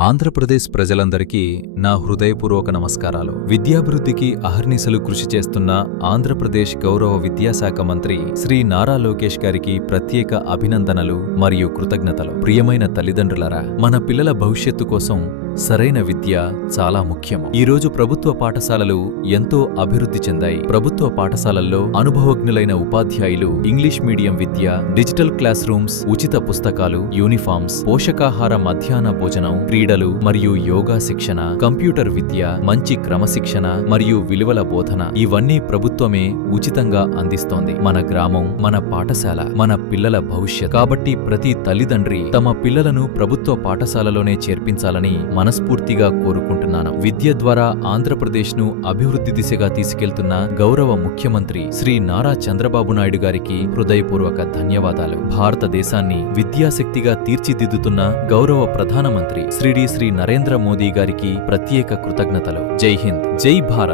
ఆంధ్రప్రదేశ్ ప్రజలందరికీ నా హృదయపూర్వక నమస్కారాలు. విద్యాభివృద్ధికి అహర్నిశలు కృషి చేస్తున్న ఆంధ్రప్రదేశ్ గౌరవ విద్యాశాఖ మంత్రి శ్రీ నారా లోకేష్ గారికి ప్రత్యేక అభినందనలు మరియు కృతజ్ఞతలు. ప్రియమైన తల్లిదండ్రులారా, మన పిల్లల భవిష్యత్తు కోసం సరైన విద్య చాలా ముఖ్యము. ఈరోజు ప్రభుత్వ పాఠశాలలు ఎంతో అభివృద్ధి చెందాయి. ప్రభుత్వ పాఠశాలల్లో అనుభవజ్ఞులైన ఉపాధ్యాయులు, ఇంగ్లీష్ మీడియం విద్య, డిజిటల్ క్లాస్ రూమ్స్, ఉచిత పుస్తకాలు, యూనిఫామ్స్, పోషకాహార మధ్యాహ్న భోజనం, క్రీడలు మరియు యోగా శిక్షణ, కంప్యూటర్ విద్య, మంచి క్రమశిక్షణ మరియు విలువల బోధన ఇవన్నీ ప్రభుత్వమే ఉచితంగా అందిస్తోంది. మన గ్రామం, మన పాఠశాల, మన పిల్లల భవిష్యత్. కాబట్టి ప్రతి తల్లిదండ్రి తమ పిల్లలను ప్రభుత్వ పాఠశాలలోనే చేర్పించాలని మనస్ఫూర్తిగా కోరుకుంటున్నాను. విద్య ద్వారా ఆంధ్రప్రదేశ్ను అభివృద్ధి దిశగా తీసుకెళ్తున్న గౌరవ ముఖ్యమంత్రి శ్రీ నారా చంద్రబాబు నాయుడు గారికి హృదయపూర్వక ధన్యవాదాలు. భారతదేశాన్ని విద్యాశక్తిగా తీర్చిదిద్దుతున్న గౌరవ ప్రధానమంత్రి శ్రీ నరేంద్ర మోదీ గారికి ప్రత్యేక కృతజ్ఞతలు. జై హింద్, జై భారత్.